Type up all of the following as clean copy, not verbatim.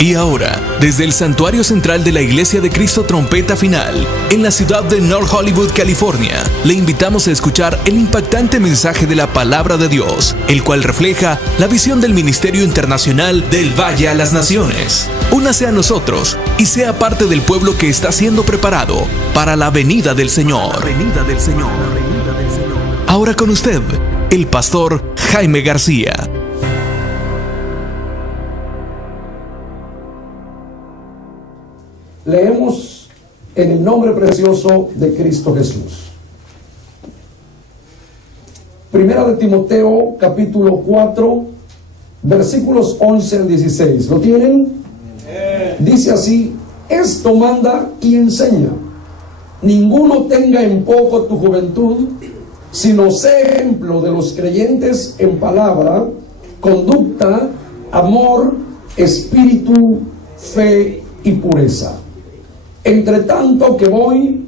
Y ahora, desde el Santuario Central de la Iglesia de Cristo Trompeta Final, en la ciudad de North Hollywood, California, le invitamos a escuchar el impactante mensaje de la Palabra de Dios, el cual refleja la visión del Ministerio Internacional del Valle a las Naciones. Únase a nosotros y sea parte del pueblo que está siendo preparado para la venida del Señor. Ahora con usted, el pastor Jaime García. Leemos en el nombre precioso de Cristo Jesús. Primera de Timoteo, capítulo 4, versículos 11 al 16. ¿Lo tienen? Dice así: esto manda y enseña. Ninguno tenga en poco tu juventud, sino sé ejemplo de los creyentes en palabra, conducta, amor, espíritu, fe y pureza. Entre tanto que voy,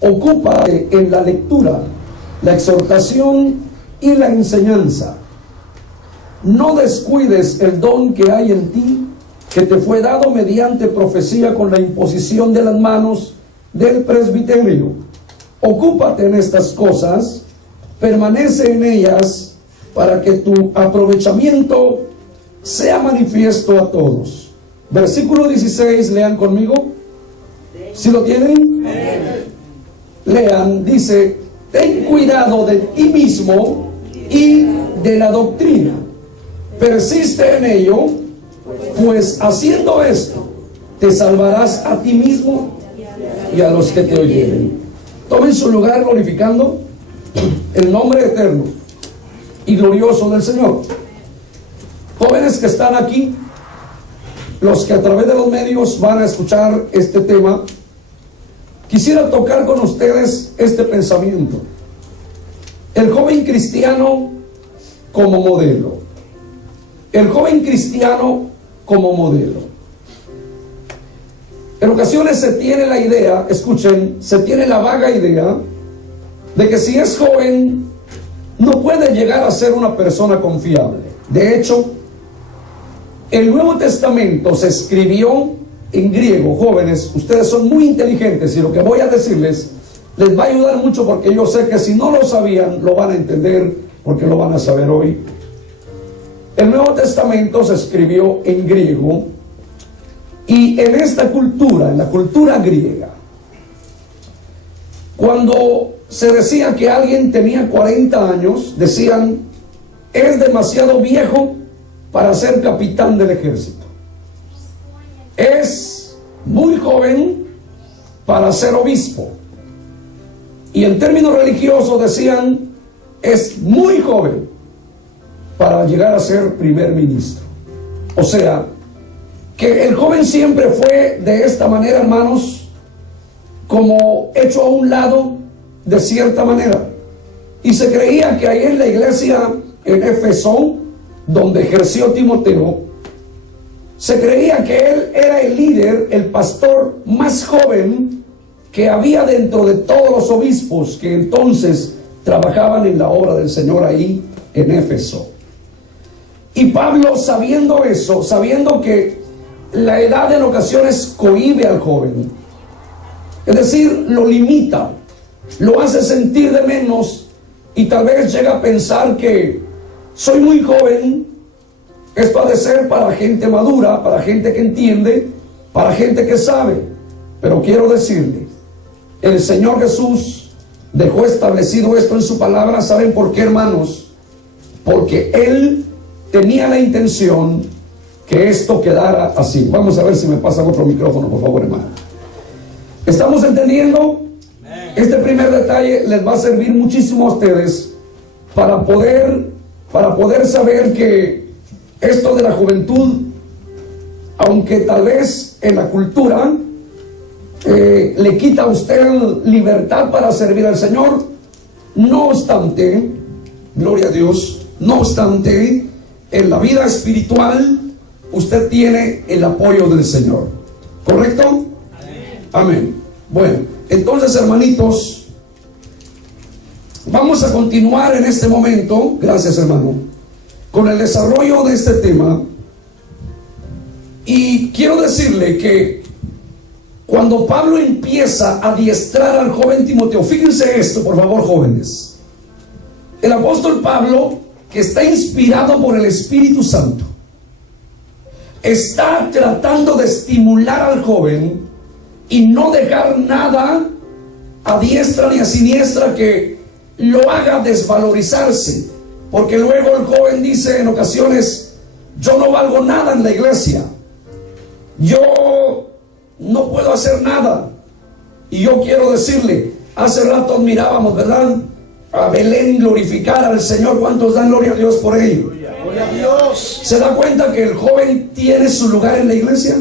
ocúpate en la lectura, la exhortación y la enseñanza. No descuides el don que hay en ti, que te fue dado mediante profecía con la imposición de las manos del presbiterio. Ocúpate en estas cosas, permanece en ellas, para que tu aprovechamiento sea manifiesto a todos. Versículo 16, lean conmigo. ¿Sí lo tienen? Lean, dice: ten cuidado de ti mismo y de la doctrina. Persiste en ello, pues haciendo esto te salvarás a ti mismo y a los que te oyeren. Tomen su lugar glorificando el nombre eterno y glorioso del Señor. Jóvenes que están aquí, los que a través de los medios van a escuchar este tema, quisiera tocar con ustedes este pensamiento: el joven cristiano como modelo. El joven cristiano como modelo. En ocasiones se tiene la idea, escuchen, se tiene la vaga idea de que si es joven no puede llegar a ser una persona confiable. De hecho, el Nuevo Testamento se escribió en griego. Jóvenes, ustedes son muy inteligentes y lo que voy a decirles les va a ayudar mucho, porque yo sé que si no lo sabían lo van a entender, porque lo van a saber hoy. El Nuevo Testamento se escribió en griego, y en esta cultura, en la cultura griega, cuando se decía que alguien tenía 40 años, decían: es demasiado viejo para ser capitán del ejército. Es muy joven para ser obispo. Y en términos religiosos decían: es muy joven para llegar a ser primer ministro. O sea, que el joven siempre fue de esta manera, hermanos, como hecho a un lado de cierta manera. Y se creía que ahí en la iglesia en Éfeso, donde ejerció Timoteo, se creía que él era el líder, el pastor más joven que había dentro de todos los obispos que entonces trabajaban en la obra del Señor ahí en Éfeso. Y Pablo, sabiendo eso, sabiendo que la edad en ocasiones cohíbe al joven, es decir, lo limita, lo hace sentir de menos, y tal vez llega a pensar que soy muy joven, esto ha de ser para gente madura, para gente que entiende, para gente que sabe. Pero quiero decirle, el Señor Jesús dejó establecido esto en su palabra. ¿Saben por qué, hermanos? Porque Él tenía la intención que esto quedara así. Vamos a ver si me pasa otro micrófono, por favor, hermano. ¿Estamos entendiendo? Este primer detalle les va a servir muchísimo a ustedes para poder saber que esto de la juventud, aunque tal vez en la cultura le quita a usted libertad para servir al Señor, no obstante, gloria a Dios, no obstante, en la vida espiritual usted tiene el apoyo del Señor. ¿Correcto? Amén. Bueno, entonces, hermanitos, vamos a continuar en este momento, gracias hermano, con el desarrollo de este tema. Y quiero decirle que cuando Pablo empieza a adiestrar al joven Timoteo, fíjense esto, por favor, jóvenes. El apóstol Pablo, que está inspirado por el Espíritu Santo, está tratando de estimular al joven y no dejar nada a diestra ni a siniestra que lo haga desvalorizarse, porque luego el joven dice en ocasiones: yo no valgo nada en la iglesia, yo no puedo hacer nada. Y yo quiero decirle, hace rato admirábamos, ¿verdad?, a Belén glorificar al Señor. ¿Cuántos dan gloria a Dios por ello? Gloria a Dios. ¿Se da cuenta que el joven tiene su lugar en la iglesia?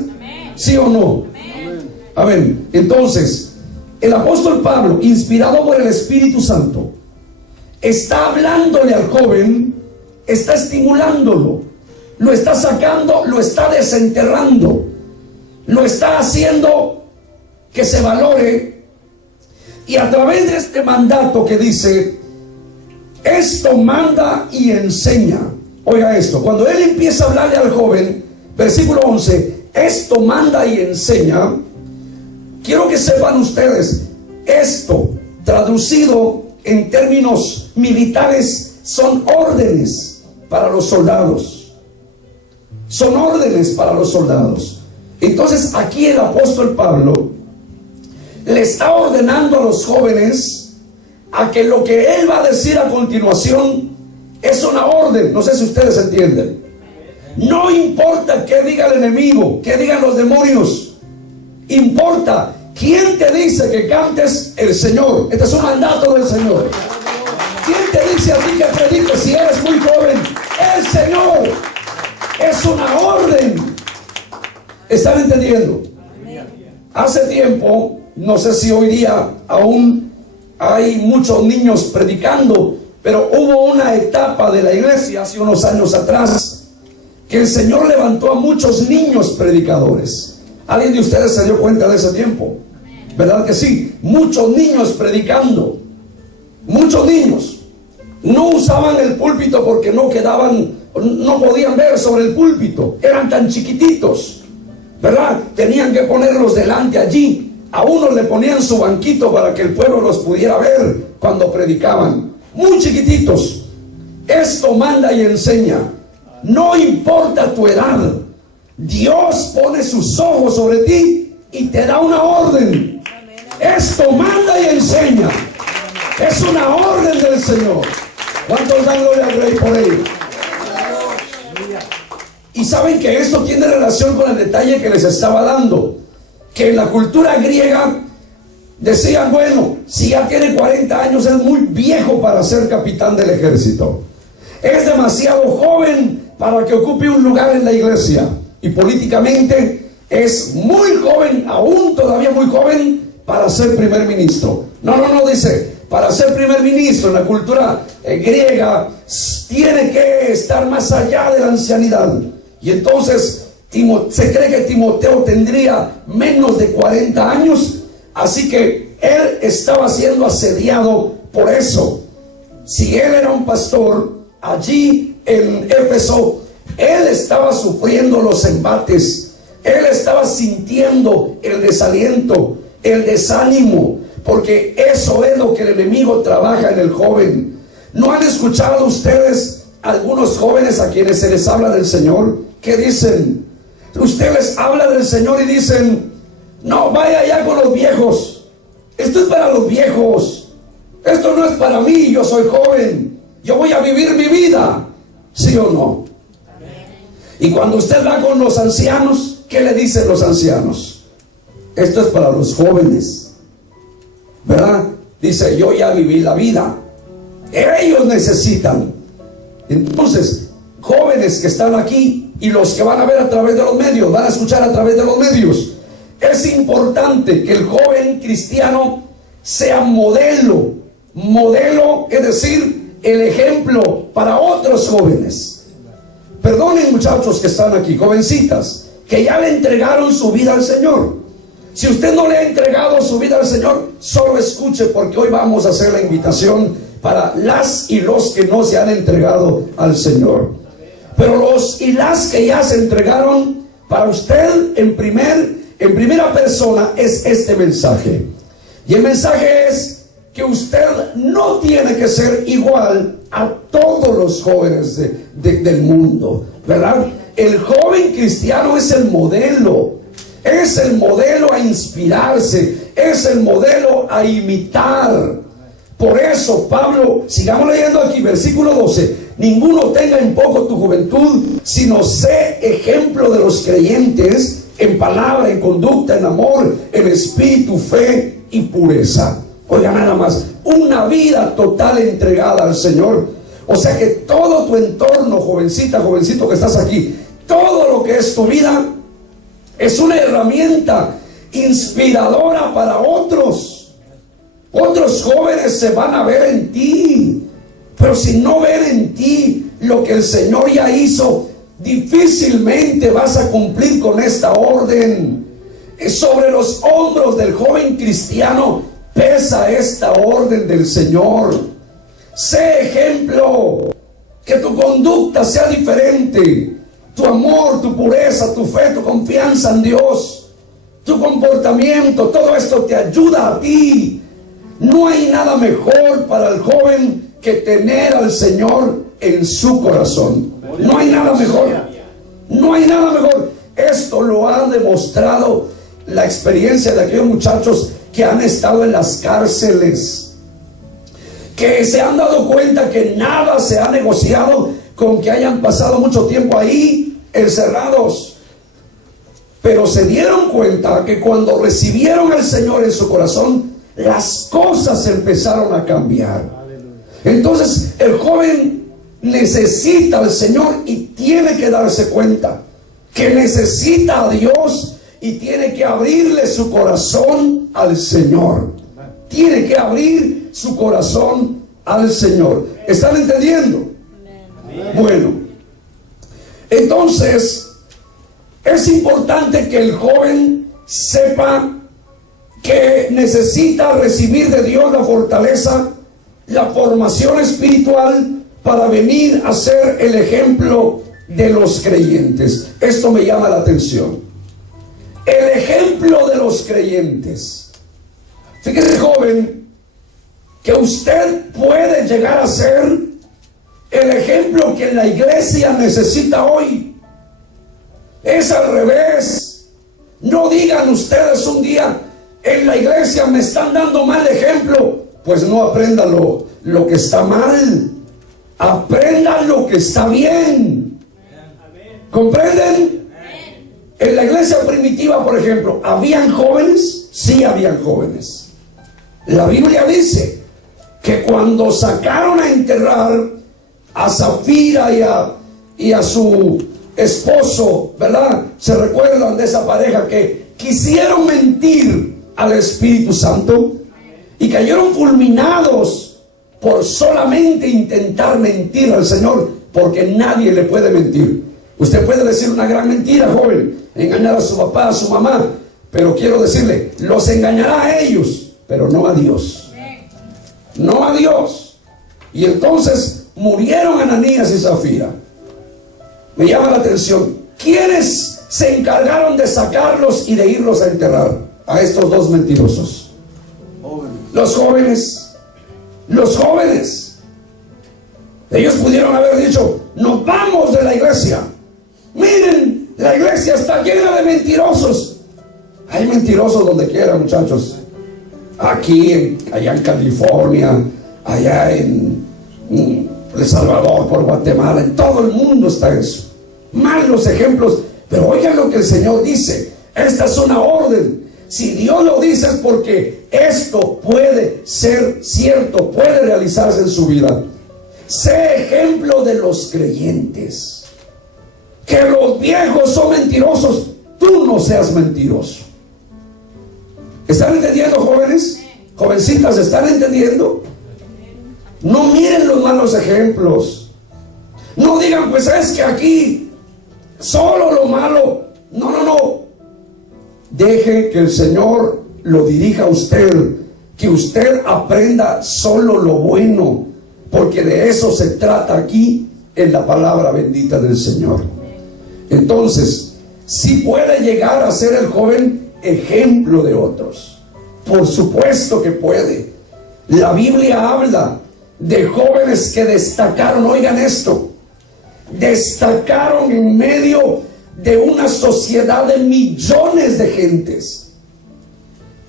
¿Sí o no? Amén. Entonces, el apóstol Pablo, inspirado por el Espíritu Santo, está hablándole al joven, está estimulándolo, lo está sacando, lo está desenterrando, lo está haciendo que se valore. Y a través de este mandato que dice: esto manda y enseña. Oiga esto, cuando él empieza a hablarle al joven, versículo 11, esto manda y enseña. Quiero que sepan ustedes, esto traducido en términos militares son órdenes para los soldados. Son órdenes para los soldados. Entonces aquí el apóstol Pablo le está ordenando a los jóvenes a que lo que él va a decir a continuación es una orden. No sé si ustedes entienden. No importa qué diga el enemigo, qué digan los demonios. Importa quién te dice que cantes el Señor. Este es un mandato del Señor. ¿Quién te dice a ti que prediques si eres muy joven? El Señor. Es una orden. ¿Están entendiendo? Hace tiempo, no sé si hoy día aún hay muchos niños predicando, pero hubo una etapa de la iglesia hace unos años atrás que el Señor levantó a muchos niños predicadores. ¿Alguien de ustedes se dio cuenta de ese tiempo? ¿Verdad que sí? Muchos niños predicando. Muchos niños. No usaban el púlpito porque no podían ver sobre el púlpito. Eran tan chiquititos, ¿verdad? Tenían que ponerlos delante allí. A unos le ponían su banquito para que el pueblo los pudiera ver cuando predicaban. Muy chiquititos. Esto manda y enseña. No importa tu edad, Dios pone sus ojos sobre ti y te da una orden. Esto manda y enseña. Es una orden del Señor. ¿Cuántos dan gloria al Rey por ello? Y saben que esto tiene relación con el detalle que les estaba dando, que en la cultura griega decían: bueno, si ya tiene 40 años es muy viejo para ser capitán del ejército, es demasiado joven para que ocupe un lugar en la iglesia, y políticamente es muy joven, aún todavía muy joven, para ser primer ministro. No, dice, para ser primer ministro en la cultura griega tiene que estar más allá de la ancianidad. Y entonces se cree que Timoteo tendría menos de 40 años, así que él estaba siendo asediado por eso. Si él era un pastor allí en Éfeso, él estaba sufriendo los embates, él estaba sintiendo el desaliento, el desánimo, porque eso es lo que el enemigo trabaja en el joven. ¿No han escuchado ustedes algunos jóvenes a quienes se les habla del Señor? ¿Qué dicen? Usted les habla del Señor y dicen: no, vaya allá con los viejos, esto es para los viejos, esto no es para mí, yo soy joven, yo voy a vivir mi vida. ¿Sí o no? Y cuando usted va con los ancianos, ¿qué le dicen los ancianos? Esto es para los jóvenes, ¿verdad? Dice: yo ya viví la vida, ellos necesitan. Entonces, jóvenes que están aquí y los que van a ver a través de los medios, van a escuchar a través de los medios, es importante que el joven cristiano sea modelo, es decir, el ejemplo para otros jóvenes. Perdonen, muchachos que están aquí, jovencitas, que ya le entregaron su vida al Señor. Si usted no le ha entregado su vida al Señor, solo escuche, porque hoy vamos a hacer la invitación para las y los que no se han entregado al Señor. Pero los y las que ya se entregaron, para usted en primera persona es este mensaje. Y el mensaje es que usted no tiene que ser igual a todos los jóvenes del mundo, ¿verdad? El joven cristiano es el modelo a inspirarse, es el modelo a imitar. Por eso Pablo, sigamos leyendo aquí, versículo 12: ninguno tenga en poco tu juventud, sino sé ejemplo de los creyentes en palabra, en conducta, en amor, en espíritu, fe y pureza. Oiga, nada más, una vida total entregada al Señor. O sea que todo tu entorno, jovencita, jovencito que estás aquí, todo lo que es tu vida es una herramienta inspiradora para otros. Otros jóvenes se van a ver en ti, pero si no ven en ti lo que el Señor ya hizo, difícilmente vas a cumplir con esta orden. Sobre los hombros del joven cristiano pesa esta orden del Señor. Sé ejemplo, que tu conducta sea diferente, tu amor, tu pureza, tu fe, tu confianza en Dios, tu comportamiento, todo esto te ayuda a ti. No hay nada mejor para el joven que tener al Señor en su corazón. No hay nada mejor. No hay nada mejor. Esto lo ha demostrado la experiencia de aquellos muchachos que han estado en las cárceles, que se han dado cuenta que nada se ha negociado con que hayan pasado mucho tiempo ahí encerrados, pero se dieron cuenta que cuando recibieron al Señor en su corazón, las cosas empezaron a cambiar. Entonces el joven necesita al Señor y tiene que darse cuenta que necesita a Dios y tiene que abrirle su corazón al Señor. Tiene que abrir su corazón al Señor. ¿Están entendiendo? Bueno, entonces es importante que el joven sepa que necesita recibir de Dios la fortaleza, la formación espiritual para venir a ser el ejemplo de los creyentes. Esto me llama la atención. El ejemplo de los creyentes. Fíjese, joven, que usted puede llegar a ser el ejemplo que la iglesia necesita hoy. Es al revés. No digan ustedes un día: en la iglesia me están dando mal ejemplo. Pues no aprendan lo que está mal, aprendan lo que está bien. ¿Comprenden? En la iglesia primitiva, por ejemplo, ¿habían jóvenes? Sí, habían jóvenes. La Biblia dice que cuando sacaron a enterrar a Zafira y a su esposo, ¿verdad? ¿Se recuerdan de esa pareja que quisieron mentir al Espíritu Santo y cayeron fulminados por solamente intentar mentir al Señor? Porque nadie le puede mentir. Usted puede decir una gran mentira, joven, engañar a su papá, a su mamá, pero quiero decirle, los engañará a ellos, pero no a Dios. No a Dios. Y entonces murieron Ananías y Zafira. Me llama la atención, ¿quiénes se encargaron de sacarlos y de irlos a enterrar a estos dos mentirosos? Los jóvenes. Los jóvenes. Ellos pudieron haber dicho: nos vamos de la iglesia. Miren, la iglesia está llena de mentirosos. Hay mentirosos donde quiera, muchachos. Aquí, allá en California, allá en El Salvador, por Guatemala, en todo el mundo está eso. Malos ejemplos. Pero oigan lo que el Señor dice. Esta es una orden. Si Dios lo dice es porque esto puede ser cierto, puede realizarse en su vida. Sé ejemplo de los creyentes. Que los viejos son mentirosos, tú no seas mentiroso. ¿Están entendiendo, jóvenes? Jovencitas, ¿están entendiendo? No miren los malos ejemplos. No digan: pues es que aquí solo lo malo. No, no, no. Deje que el Señor lo dirija a usted, que usted aprenda solo lo bueno, porque de eso se trata aquí en la palabra bendita del Señor. Entonces, sí puede llegar a ser el joven ejemplo de otros. Por supuesto que puede. La Biblia habla de jóvenes que destacaron, oigan esto, destacaron en medio de una sociedad de millones de gentes.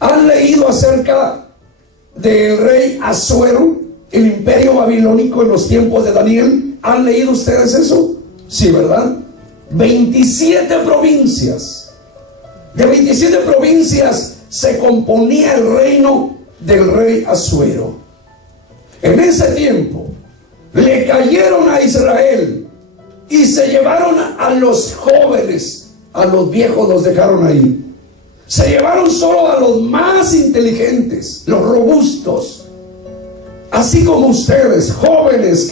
¿Han leído acerca del rey Asuero, el imperio babilónico en los tiempos de Daniel? ¿Han leído ustedes eso? Sí, ¿verdad? 27 provincias. De 27 provincias se componía el reino del rey Asuero. En ese tiempo le cayeron a Israel y se llevaron a los jóvenes, a los viejos los dejaron ahí. Se llevaron solo a los más inteligentes, los robustos, así como ustedes, jóvenes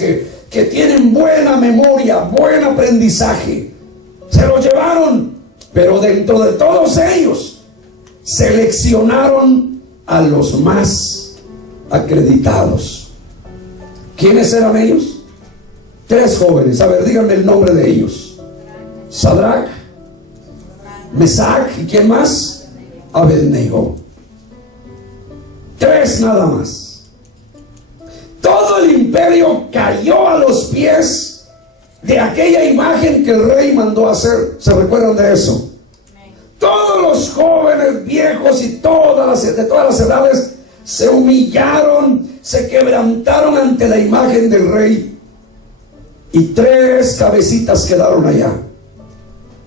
que tienen buena memoria, buen aprendizaje. Se los llevaron, pero dentro de todos ellos seleccionaron a los más acreditados. ¿Quiénes eran ellos? 3 jóvenes. A ver, díganme el nombre de ellos. Sadrach, Mesac, ¿y quién más? Abednego. 3 nada más. Todo el imperio cayó a los pies de aquella imagen que el rey mandó hacer. ¿Se recuerdan de eso? Todos los jóvenes, viejos y de todas las edades se humillaron, se quebrantaron ante la imagen del rey. Y 3 cabecitas quedaron allá.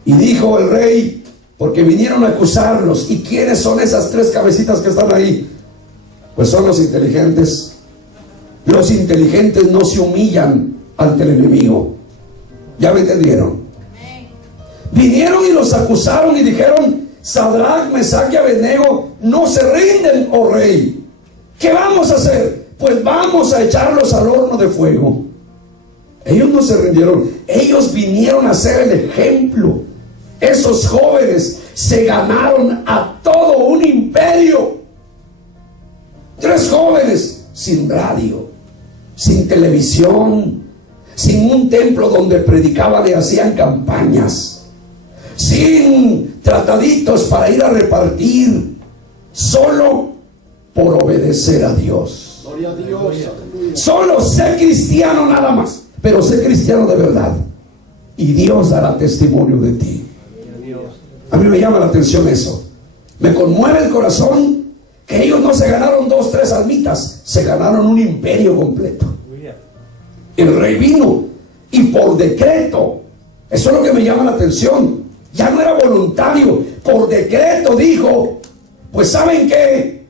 Y dijo el rey, porque vinieron a acusarlos. ¿Y quiénes son esas 3 cabecitas que están ahí? Pues son los inteligentes. Los inteligentes no se humillan ante el enemigo. ¿Ya me entendieron? Vinieron y los acusaron y dijeron: Sadrach, Mesac y Abednego no se rinden, oh rey. ¿Qué vamos a hacer? Pues vamos a echarlos al horno de fuego. Ellos no se rindieron. Ellos vinieron a ser el ejemplo. Esos jóvenes se ganaron a todo un imperio. 3 jóvenes sin radio, sin televisión, sin un templo donde predicaban y hacían campañas, sin trataditos para ir a repartir, solo por obedecer a Dios. Gloria a Dios. Solo sé cristiano nada más, pero sé cristiano de verdad, y Dios dará testimonio de ti. A mí me llama la atención eso. Me conmueve el corazón que ellos no se ganaron 2, 3 almitas, se ganaron un imperio completo. El rey vino y por decreto, eso es lo que me llama la atención, ya no era voluntario, por decreto dijo: pues ¿saben qué?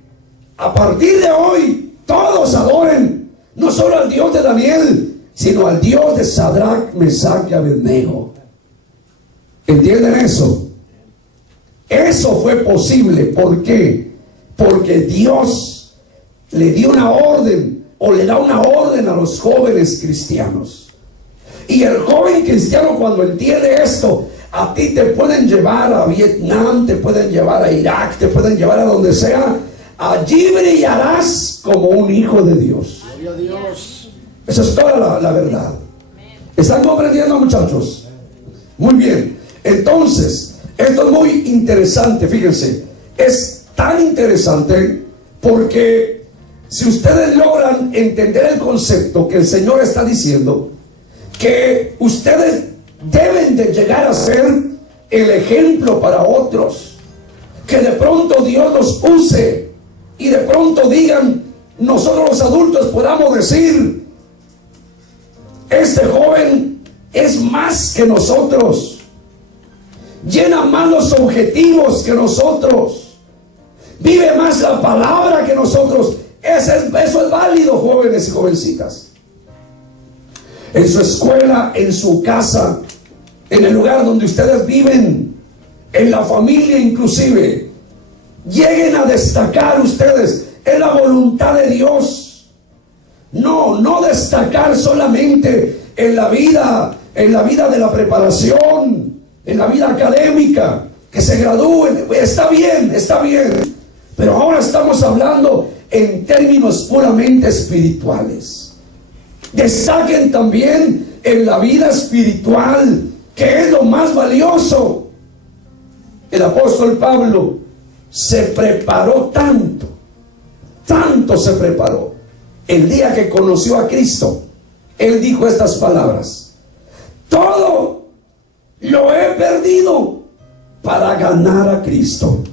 A partir de hoy todos adoren no solo al Dios de Daniel, sino al Dios de Sadrach, Mesac y Abednego. ¿Entienden eso? Eso fue posible. ¿Por qué? Porque Dios le dio una orden, o le da una orden a los jóvenes cristianos. Y el joven cristiano, cuando entiende esto, a ti te pueden llevar a Vietnam, te pueden llevar a Irak, te pueden llevar a donde sea. Allí brillarás como un hijo de Dios. Gloria a Dios. Eso es toda la verdad. ¿Están comprendiendo, muchachos? Muy bien. Entonces, esto es muy interesante, fíjense. Es tan interesante porque si ustedes logran entender el concepto que el Señor está diciendo, que ustedes deben de llegar a ser el ejemplo para otros, que de pronto Dios los use y de pronto digan, nosotros los adultos podamos decir: este joven es más que nosotros, llena más los objetivos que nosotros, vive más la palabra que nosotros. Eso es válido, jóvenes y jovencitas. En su escuela, en su casa, en el lugar donde ustedes viven, en la familia inclusive, lleguen a destacar ustedes. Es la voluntad de Dios. No destacar solamente en la vida de la preparación, en la vida académica, que se gradúen. Está bien, pero ahora estamos hablando en términos puramente espirituales. Destaquen también en la vida espiritual, que es lo más valioso. el apóstol Pablo se preparó tanto, tanto se preparó. El día que conoció a Cristo, él dijo estas palabras: todo lo he perdido para ganar a Cristo.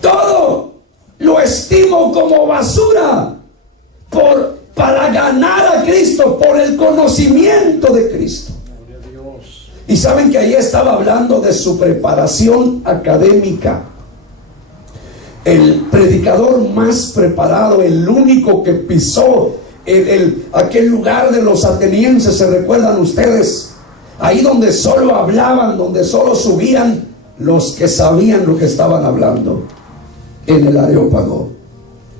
Todo lo estimo como basura para ganar a Cristo, por el conocimiento de Cristo. Y saben que ahí estaba hablando de su preparación académica. El predicador más preparado, el único que pisó aquel lugar de los atenienses, ¿se recuerdan ustedes? Ahí donde solo hablaban, donde solo subían los que sabían lo que estaban hablando, en el Areópago.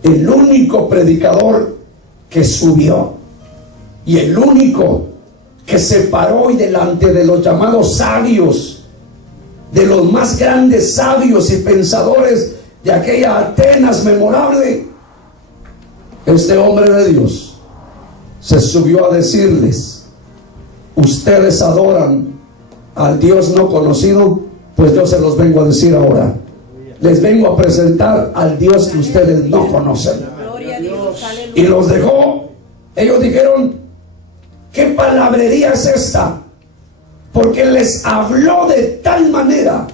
El único predicador que subió, y el único que se paró y delante de los llamados sabios, de los más grandes sabios y pensadores de aquella Atenas memorable, este hombre de Dios se subió a decirles: ustedes adoran al Dios no conocido, pues yo se los vengo a decir ahora. Les vengo a presentar al Dios que ustedes no conocen. Y los dejó. Ellos dijeron: ¿qué palabrería es esta? Porque les habló de tal manera.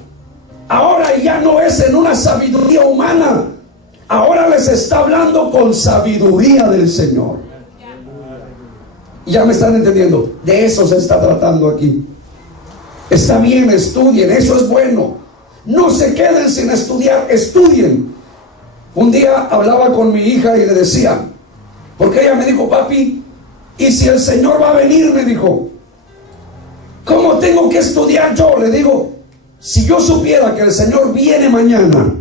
Ahora ya no es en una sabiduría humana, ahora les está hablando con sabiduría del Señor. Ya me están entendiendo. De eso se está tratando aquí. Está bien, estudien, eso es bueno. No se queden sin estudiar, estudien. Un día hablaba con mi hija y le decía, porque ella me dijo: papi, ¿y si el Señor va a venir? Me dijo, ¿cómo tengo que estudiar yo? Le digo: si yo supiera que el Señor viene mañana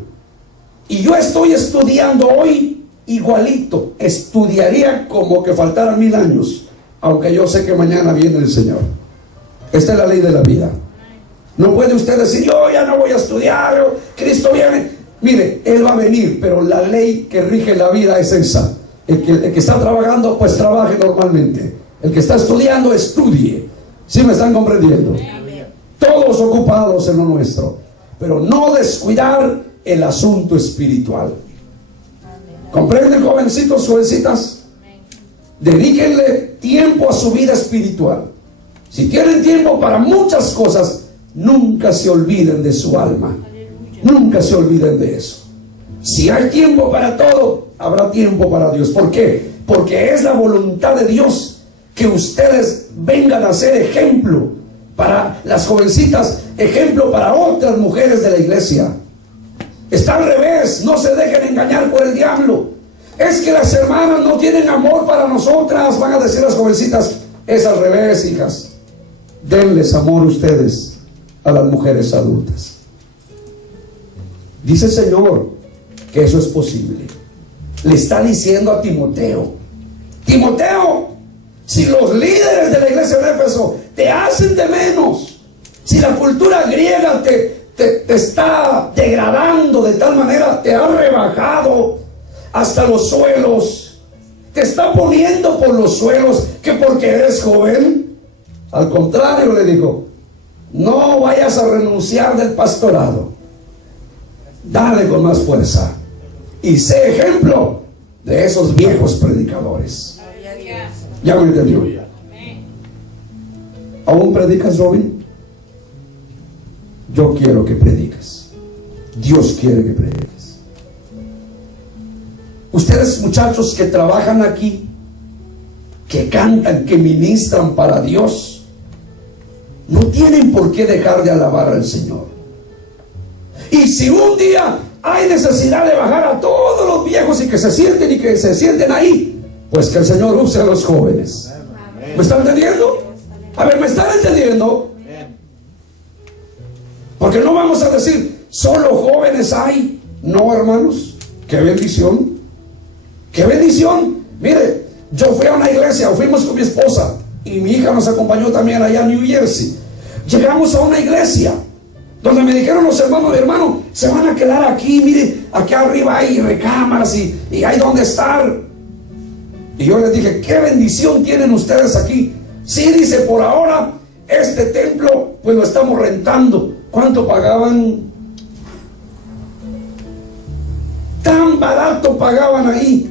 y yo estoy estudiando hoy, igualito estudiaría como que faltaran 1000 años, aunque yo sé que mañana viene el Señor. Esta es la ley de la vida. No puede usted decir: yo ya no voy a estudiar, Cristo viene. Mire, Él va a venir, pero la ley que rige la vida es esa. El que está trabajando, pues trabaje normalmente. El que está estudiando, estudie. ¿Sí me están comprendiendo? Todos ocupados en lo nuestro, pero no descuidar el asunto espiritual. ¿Comprenden, jovencitos, jovencitas? Dedíquenle tiempo a su vida espiritual. Si tienen tiempo para muchas cosas, nunca se olviden de su alma. Nunca se olviden de eso. Si hay tiempo para todo, habrá tiempo para Dios. ¿Por qué? Porque es la voluntad de Dios que ustedes vengan a ser ejemplo para las jovencitas, ejemplo para otras mujeres de la iglesia. Está al revés. No se dejen engañar por el diablo. Es que las hermanas no tienen amor para nosotras, van a decir las jovencitas. Es al revés, hijas. Denles amor ustedes a las mujeres adultas. Dice el Señor que eso es posible. Le está diciendo a Timoteo: Timoteo, si los líderes de la iglesia de Éfeso te hacen de menos, si la cultura griega te está degradando de tal manera, te ha rebajado hasta los suelos, te está poniendo por los suelos, que porque eres joven. Al contrario, le dijo: no vayas a renunciar del pastorado, dale con más fuerza y sé ejemplo de esos viejos predicadores. ¿Ya me entendió? ¿Aún predicas, Robin? Yo quiero que prediques. Dios quiere que prediques. Ustedes, muchachos que trabajan aquí, que cantan, que ministran para Dios, no tienen por qué dejar de alabar al Señor. Y si un día hay necesidad de bajar a todos los viejos y que se sienten ahí, pues que el Señor use a los jóvenes. ¿Me están entendiendo? A ver, ¿me están entendiendo? Porque no vamos a decir solo jóvenes hay. No, hermanos, qué bendición. Qué bendición. Mire, yo fui a una iglesia, o fuimos con mi esposa, y mi hija nos acompañó también allá a New Jersey. Llegamos a una iglesia donde me dijeron los hermanos: hermano, se van a quedar aquí, mire, aquí arriba hay recámaras y hay donde estar. Y yo les dije: qué bendición tienen ustedes aquí. Sí, dice, por ahora este templo pues lo estamos rentando. ¿Cuánto pagaban? barato pagaban ahí.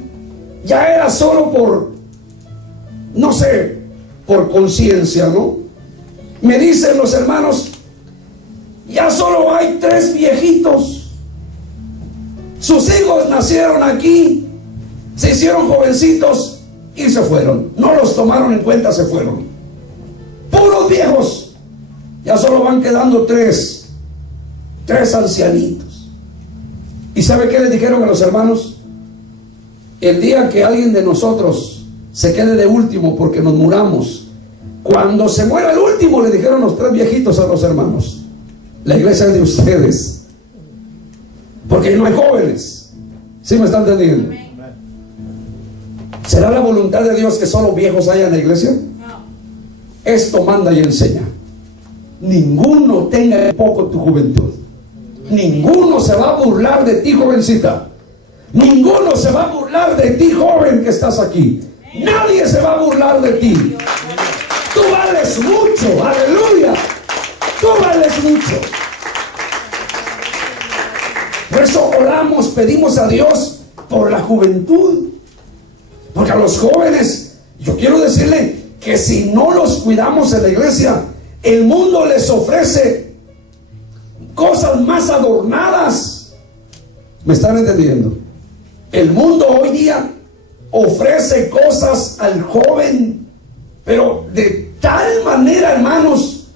Ya era solo por, no sé, por conciencia, ¿no? Me dicen los hermanos, ya solo hay 3 viejitos. Sus hijos nacieron aquí, se hicieron jovencitos y se fueron. No los tomaron en cuenta, se fueron. Puros viejos. Ya solo van quedando 3 ancianitos. ¿Y sabe qué les dijeron a los hermanos? El día que alguien de nosotros se quede de último porque nos muramos, cuando se muera el último, le dijeron los 3 viejitos a los hermanos, la iglesia es de ustedes, porque no hay jóvenes. ¿Sí me están entendiendo? ¿Será la voluntad de Dios que solo viejos haya en la iglesia? Esto manda y enseña. Ninguno tenga en poco tu juventud. Ninguno se va a burlar de ti, jovencita. Ninguno se va a burlar de ti, joven que estás aquí. Nadie se va a burlar de ti. Tú vales mucho, aleluya. Tú vales mucho. Por eso oramos, pedimos a Dios por la juventud. Porque a los jóvenes, yo quiero decirle que si no los cuidamos en la iglesia, el mundo les ofrece cosas más adornadas. ¿Me están entendiendo? El mundo hoy día ofrece cosas al joven, pero de tal manera, hermanos,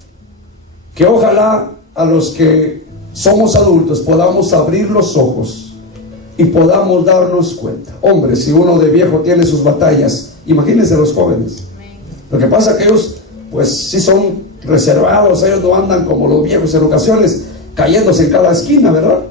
que ojalá a los que somos adultos podamos abrir los ojos y podamos darnos cuenta. Hombre, si uno de viejo tiene sus batallas, imagínense los jóvenes. Lo que pasa es que ellos, pues sí son reservados, ellos no andan como los viejos en ocasiones, cayéndose en cada esquina, ¿verdad?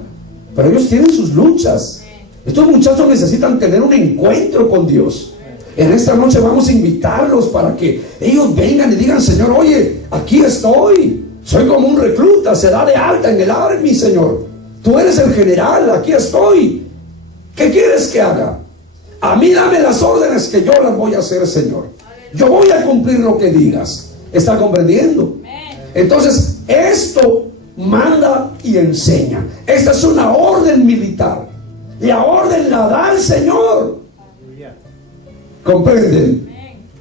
Pero ellos tienen sus luchas. Estos muchachos necesitan tener un encuentro con Dios. En esta noche vamos a invitarlos para que ellos vengan y digan, Señor, oye, aquí estoy. Soy como un recluta, se da de alta en el army, Señor. Tú eres el general, aquí estoy. ¿Qué quieres que haga? A mí dame las órdenes que yo las voy a hacer, Señor. Yo voy a cumplir lo que digas. ¿Está comprendiendo? Entonces, esto manda y enseña. Esta es una orden militar. La orden la da el Señor. ¿Comprenden?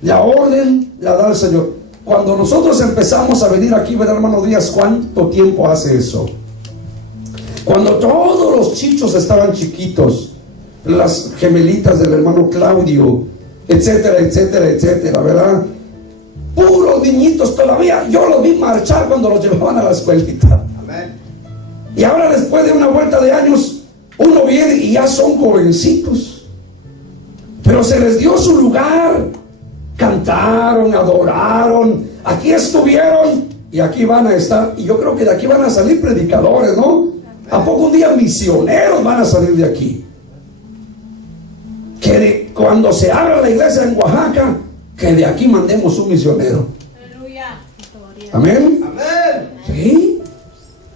La orden la da el Señor. Cuando nosotros empezamos a venir aquí, ¿verdad, hermano Díaz? ¿Cuánto tiempo hace eso? Cuando todos los chichos estaban chiquitos, las gemelitas del hermano Claudio, etcétera, etcétera, etcétera, ¿verdad? Puros niñitos todavía. Yo los vi marchar cuando los llevaban a la escuelita. Amén. Y ahora, después de una vuelta de años, uno viene y ya son jovencitos, pero se les dio su lugar. Cantaron, adoraron, aquí estuvieron y aquí van a estar. Y yo creo que de aquí van a salir predicadores, ¿no? ¿A poco un día misioneros van a salir de aquí? Que cuando se abra la iglesia en Oaxaca, que de aquí mandemos un misionero. Amén. Amén. Sí.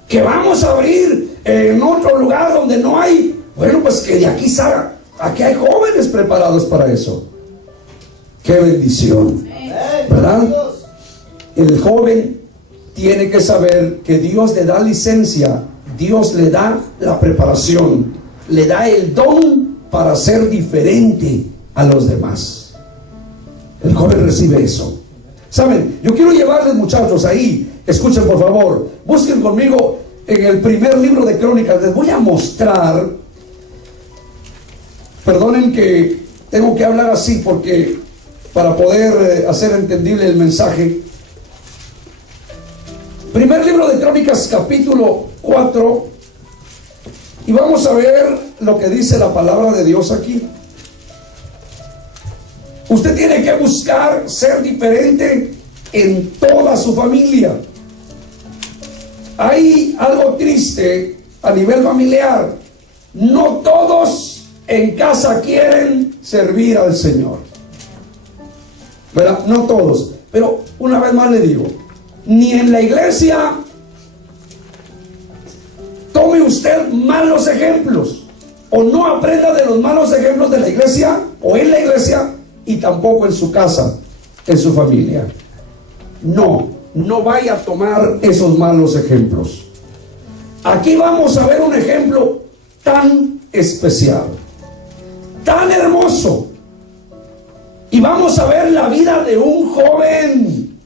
Que vamos a abrir en otro lugar donde no hay. Bueno, pues que de aquí salga. Aquí hay jóvenes preparados para eso. Qué bendición, ¿verdad? El joven tiene que saber que Dios le da licencia, Dios le da la preparación, le da el don para ser diferente a los demás. El joven recibe eso. Saben, yo quiero llevarles, muchachos, ahí, escuchen por favor, busquen conmigo en el primer libro de Crónicas. Les voy a mostrar, perdonen que tengo que hablar así porque para poder hacer entendible el mensaje. Primer libro de Crónicas, capítulo 4, y vamos a ver lo que dice la palabra de Dios aquí. Usted tiene que buscar ser diferente en toda su familia. Hay algo triste a nivel familiar. No todos en casa quieren servir al Señor, ¿verdad? No todos. Pero una vez más le digo, ni en la iglesia tome usted malos ejemplos, o no aprenda de los malos ejemplos de la iglesia o en la iglesia, y tampoco en su casa, en su familia. No vaya a tomar esos malos ejemplos. Aquí vamos a ver un ejemplo tan especial. tan hermoso. Y vamos a ver la vida de un joven.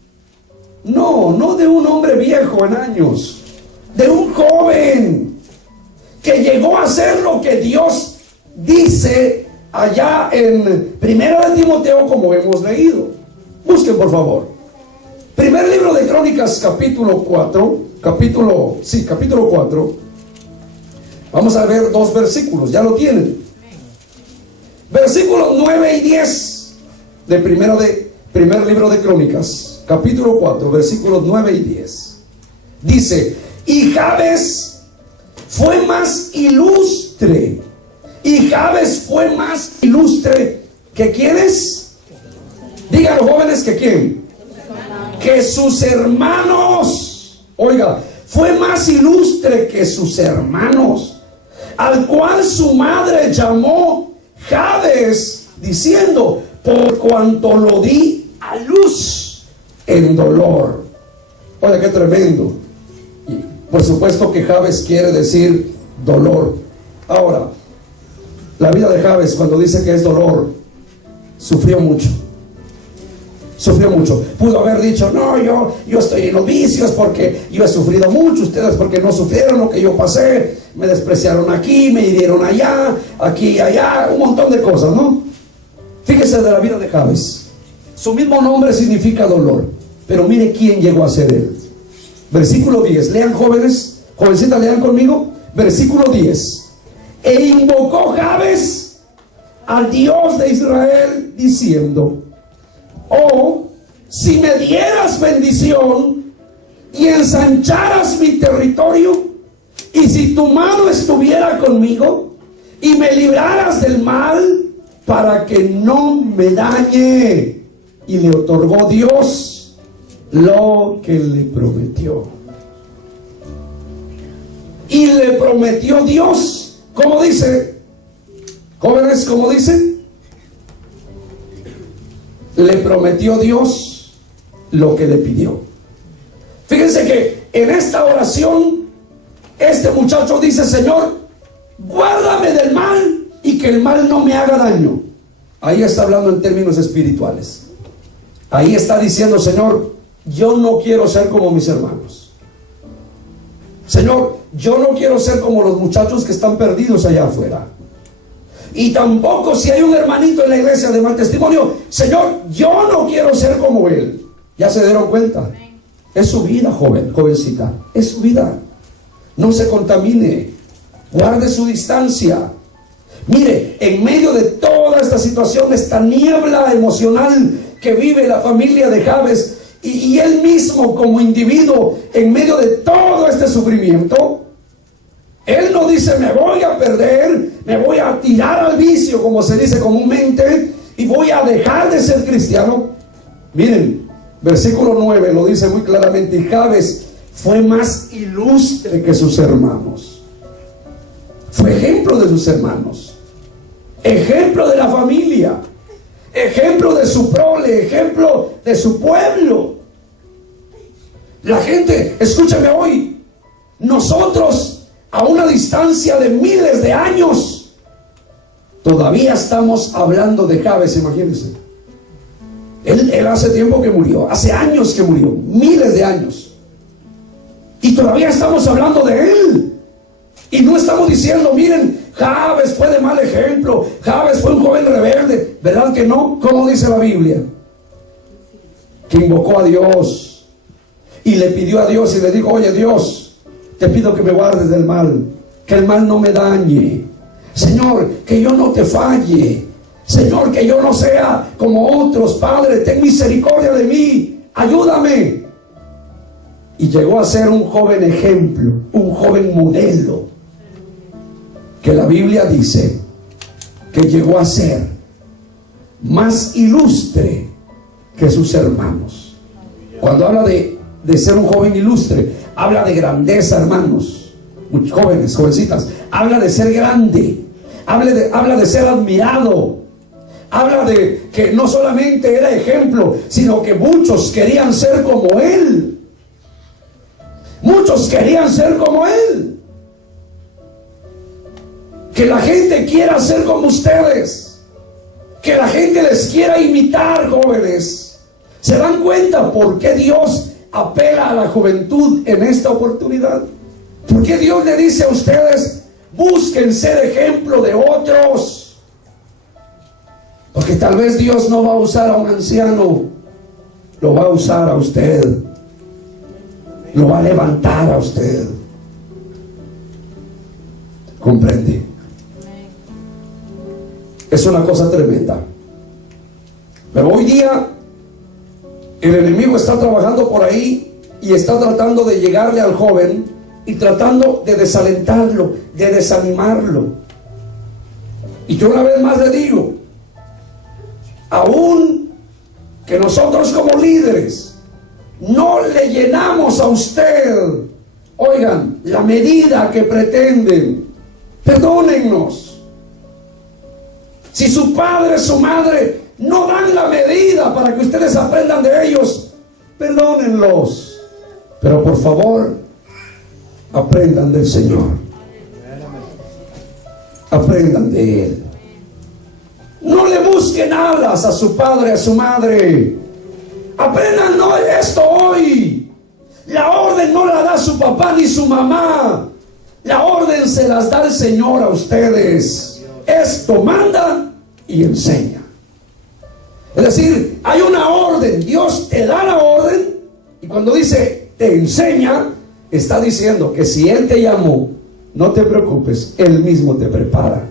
No de un hombre viejo en años, de un joven que llegó a ser lo que Dios dice allá en Primera de Timoteo, como hemos leído. Busquen por favor. Primer libro de Crónicas, capítulo 4. Capítulo 4. Vamos a ver 2 versículos, ya lo tienen. Versículos 9 y 10 de primer libro de Crónicas, capítulo 4, versículos 9 y 10. Dice: y Jabes fue más ilustre. Y Jabes fue más ilustre que ¿quiénes? Digan los jóvenes, que ¿quién? Que sus hermanos. Oiga, fue más ilustre que sus hermanos, al cual su madre llamó Jabes, diciendo: por cuanto lo di a luz en dolor. Oiga, qué tremendo. Por supuesto que Jabes quiere decir dolor. Ahora, la vida de Jabes, cuando dice que es dolor, sufrió mucho. Sufrió mucho. Pudo haber dicho: no, yo estoy en los vicios porque yo he sufrido mucho, ustedes porque no sufrieron lo que yo pasé, me despreciaron aquí, me hirieron allá, aquí y allá, un montón de cosas, ¿no? Fíjese de la vida de Jabes. Su mismo nombre significa dolor, pero mire quién llegó a ser él. Versículo 10, lean jóvenes, jovencitas, lean conmigo. Versículo 10: e invocó Jabes al Dios de Israel, diciendo: oh, si me dieras bendición y ensancharas mi territorio, y si tu mano estuviera conmigo y me libraras del mal, para que no me dañe. Y le otorgó Dios lo que le prometió. Y le prometió Dios, ¿cómo dice? Jóvenes, ¿cómo dice? Le prometió Dios lo que le pidió. Fíjense que en esta oración este muchacho dice: Señor, guárdame del mal y que el mal no me haga daño. Ahí está hablando en términos espirituales. Ahí está diciendo: Señor, yo no quiero ser como mis hermanos. Señor, yo no quiero ser como los muchachos que están perdidos allá afuera. Y tampoco si hay un hermanito en la iglesia de mal testimonio, Señor, yo no quiero ser como él. ¿Ya se dieron cuenta? Es su vida, jovencita, es su vida. No se contamine, guarde su distancia. Mire, en medio de toda esta situación, esta niebla emocional que vive la familia de Jabes y él mismo como individuo, en medio de todo este sufrimiento, él no dice: me voy a perder, me voy a tirar al vicio, como se dice comúnmente, y voy a dejar de ser cristiano. Miren, versículo 9 lo dice muy claramente: y Jabes fue más ilustre que sus hermanos. Fue ejemplo de sus hermanos, ejemplo de la familia, ejemplo de su prole, ejemplo de su pueblo. La gente, escúchame hoy, nosotros a una distancia de miles de años todavía estamos hablando de Jabes, imagínense. Él hace tiempo que murió, hace años que murió, miles de años, y todavía estamos hablando de él. Y no estamos diciendo: miren, Jabes fue de mal ejemplo, Jabes fue un joven rebelde. ¿Verdad que no? ¿Cómo dice la Biblia? Que invocó a Dios y le pidió a Dios y le dijo: oye Dios, te pido que me guardes del mal, que el mal no me dañe. Señor, que yo no te falle. Señor, que yo no sea como otros. Padre, ten misericordia de mí, ayúdame. Y llegó a ser un joven ejemplo, un joven modelo, que la Biblia dice que llegó a ser más ilustre que sus hermanos. Cuando habla de ser un joven ilustre, habla de grandeza, hermanos. Muchos jóvenes, jovencitas, habla de ser grande, habla de ser admirado, habla de que no solamente era ejemplo, sino que muchos querían ser como él. Muchos querían ser como él. Que la gente quiera ser como ustedes. que la gente les quiera imitar, jóvenes. ¿Se dan cuenta por qué Dios apela a la juventud en esta oportunidad? ¿Por qué Dios le dice a ustedes, busquen ser ejemplo de otros? Porque tal vez Dios no va a usar a un anciano, lo va a usar a usted, lo va a levantar a usted. ¿Comprende? Es una cosa tremenda. Pero hoy día el enemigo está trabajando por ahí y está tratando de llegarle al joven y tratando de desalentarlo, de desanimarlo. Y yo una vez más le digo, aún que nosotros como líderes no le llenamos a usted, oigan, la medida que pretenden, perdónennos. Si su padre, su madre no dan la medida para que ustedes aprendan de ellos, perdónenlos. Pero por favor, aprendan del Señor. Aprendan de Él. No le busquen alas a su padre, a su madre. Aprendan esto hoy. La orden no la da su papá ni su mamá. La orden se las da el Señor a ustedes. Esto manda y enseña. Es decir, hay una orden. Dios te da la orden. Y cuando dice te enseña, está diciendo que si Él te llamó, no te preocupes, Él mismo te prepara.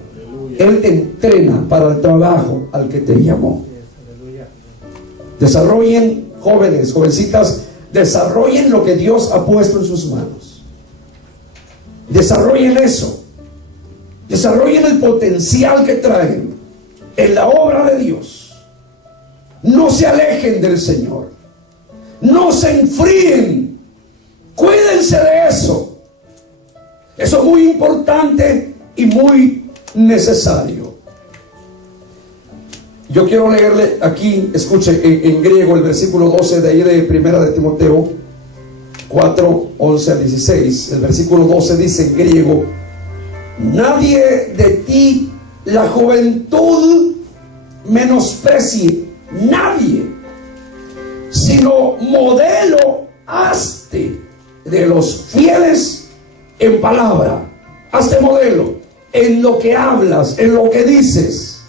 Él te entrena para el trabajo al que te llamó. Desarrollen, jóvenes, jovencitas, desarrollen lo que Dios ha puesto en sus manos. Desarrollen eso. Desarrollen el potencial que traen en la obra de Dios. No se alejen del Señor. No se enfríen. Cuídense de eso. Eso es muy importante y muy necesario. Yo quiero leerle aquí, escuche, en griego el versículo 12 de ahí de Primera de Timoteo 4, 11 a 16. El versículo 12 dice en griego: nadie de ti la juventud menosprecie, nadie, sino modelo hazte de los fieles en palabra. Hazte modelo en lo que hablas, en lo que dices,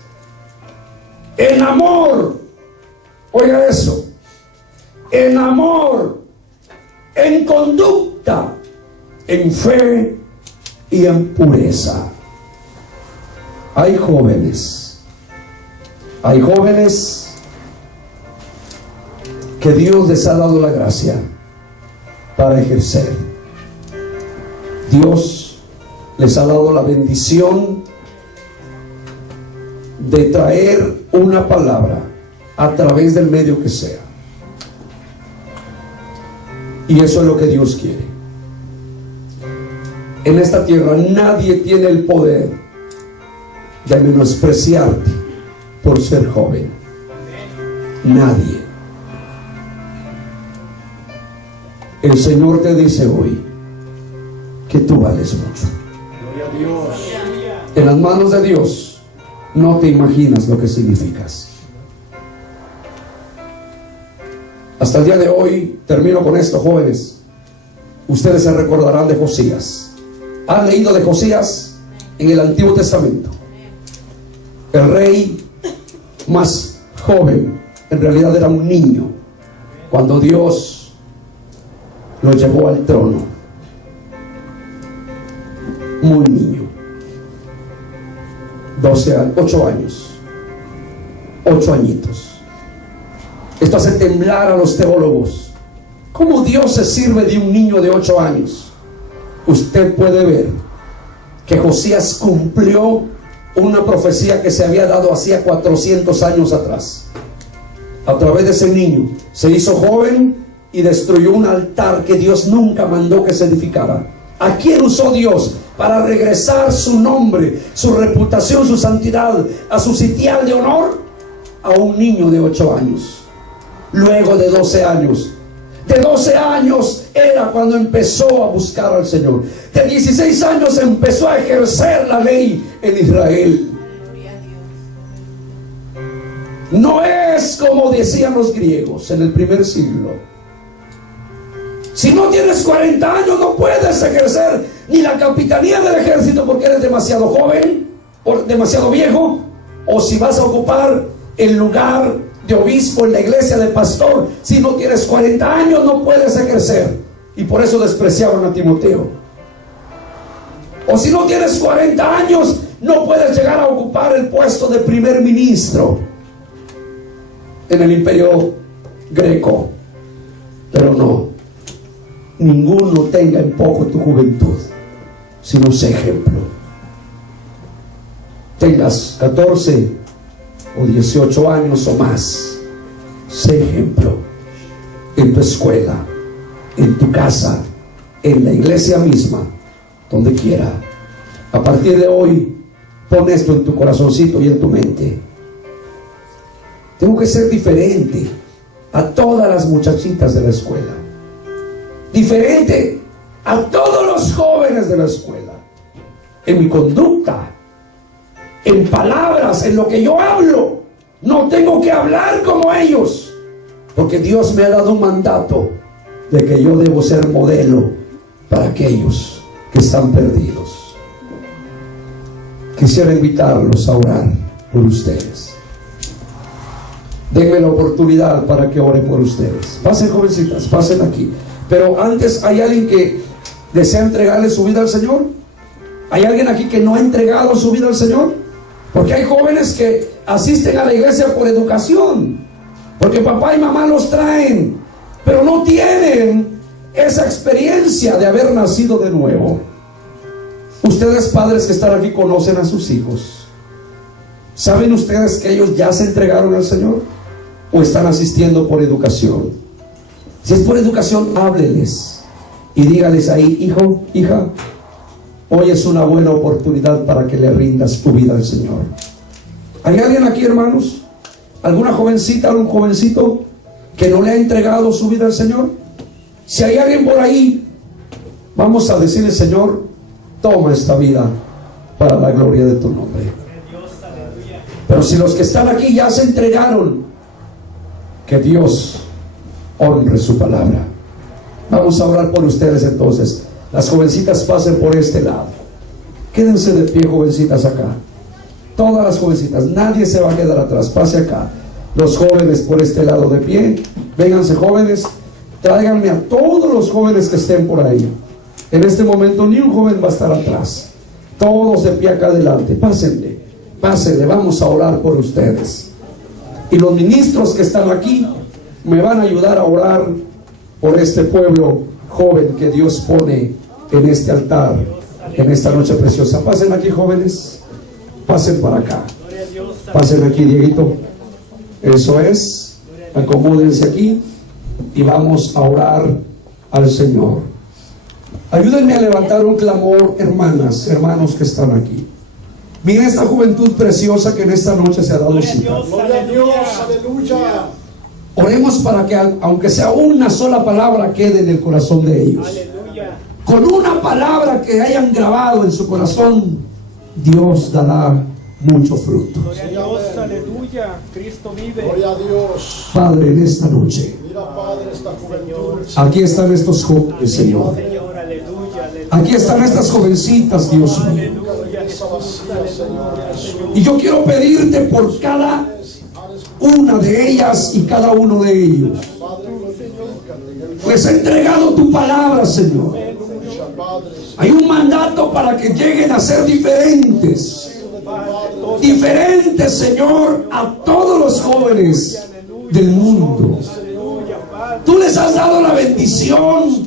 en amor. Oiga eso, en amor, en conducta, en fe y en pureza. Hay jóvenes que Dios les ha dado la gracia para ejercer. Dios les ha dado la bendición de traer una palabra a través del medio que sea. Y eso es lo que Dios quiere. En esta tierra nadie tiene el poder de menospreciarte por ser joven. Nadie. El Señor te dice hoy que tú vales mucho. En las manos de Dios no te imaginas lo que significas. Hasta el día de hoy, termino con esto, jóvenes. Ustedes se recordarán de Josías. ¿Han leído de Josías en el Antiguo Testamento? El rey más joven, en realidad era un niño, cuando Dios lo llevó al trono. Muy niño. 8 años. 8 añitos. Esto hace temblar a los teólogos. ¿Cómo Dios se sirve de un niño de 8 años? Usted puede ver que Josías cumplió una profecía que se había dado hacía 400 años atrás. A través de ese niño se hizo joven y destruyó un altar que Dios nunca mandó que se edificara. ¿A quién usó Dios para regresar su nombre, su reputación, su santidad a su sitial de honor? A un niño de 8 años. Luego de 12 años. De 12 años era cuando empezó a buscar al Señor. De 16 años empezó a ejercer la ley en Israel. No es como decían los griegos en el primer siglo. Si no tienes 40 años no puedes ejercer ni la capitanía del ejército porque eres demasiado joven o demasiado viejo, o si vas a ocupar el lugar de obispo en la iglesia de pastor, si no tienes 40 años no puedes ejercer. Y por eso despreciaron a Timoteo. O si no tienes 40 años no puedes llegar a ocupar el puesto de primer ministro en el imperio greco. Pero no, ninguno tenga en poco tu juventud, sino sé ejemplo. Tengas 14 o 18 años o más, sé ejemplo en tu escuela, en tu casa, en la iglesia misma, donde quiera. A partir de hoy, pon esto en tu corazoncito y en tu mente. Tengo que ser diferente a todas las muchachitas de la escuela, diferente a todos los jóvenes de la escuela, en mi conducta, en palabras, en lo que yo hablo. No tengo que hablar como ellos, porque Dios me ha dado un mandato de que yo debo ser modelo para aquellos que están perdidos. Quisiera invitarlos a orar por ustedes. Denme la oportunidad para que ore por ustedes. Pasen, jovencitas, pasen aquí. Pero antes, ¿hay alguien que desea entregarle su vida al Señor? ¿Hay alguien aquí que no ha entregado su vida al Señor? Porque hay jóvenes que asisten a la iglesia por educación, porque papá y mamá los traen, pero no tienen esa experiencia de haber nacido de nuevo. Ustedes, padres que están aquí, conocen a sus hijos. ¿Saben ustedes que ellos ya se entregaron al Señor? ¿O están asistiendo por educación? Si es por educación, hábleles y dígales ahí: hijo, hija, hoy es una buena oportunidad para que le rindas tu vida al Señor. ¿Hay alguien aquí, hermanos? ¿Alguna jovencita, algún jovencito que no le ha entregado su vida al Señor? Si hay alguien por ahí, vamos a decirle: Señor, toma esta vida para la gloria de tu nombre. Pero si los que están aquí ya se entregaron, que Dios honre su palabra. Vamos a orar por ustedes entonces. Las jovencitas pasen por este lado. Quédense de pie, jovencitas, acá. Todas las jovencitas, nadie se va a quedar atrás. Pase acá. Los jóvenes por este lado de pie. Vénganse, jóvenes. Tráiganme a todos los jóvenes que estén por ahí. En este momento ni un joven va a estar atrás. Todos de pie acá adelante. Pásenle, pásenle. Vamos a orar por ustedes. Y los ministros que están aquí me van a ayudar a orar por este pueblo joven que Dios pone en este altar, en esta noche preciosa. Pasen aquí, jóvenes. Pasen para acá. Pasen aquí, Dieguito. Eso es. Acomódense aquí y vamos a orar al Señor. Ayúdenme a levantar un clamor, hermanas, hermanos que están aquí. Miren esta juventud preciosa que en esta noche se ha dado cita. Gloria a Dios, aleluya. Oremos para que, aunque sea una sola palabra, quede en el corazón de ellos. Aleluya. Con una palabra que hayan grabado en su corazón, Dios dará mucho fruto. Gloria a Dios, aleluya. Cristo vive. Gloria a Dios. Padre, en esta noche, Mira, Padre, esta juventud. aquí están estos jóvenes, Señor. Señor, aleluya, aleluya. Aquí están estas jovencitas, Dios mío. Aleluya, Esa vacía, Señor Jesús. Y yo quiero pedirte por cada una de ellas y cada uno de ellos. Padre, glorifícate. Les he entregado tu palabra, Señor. Aleluya, Padre. Hay un mandato para que lleguen a ser diferentes. Diferentes, Señor, a todos los jóvenes del mundo. Tú les has dado la bendición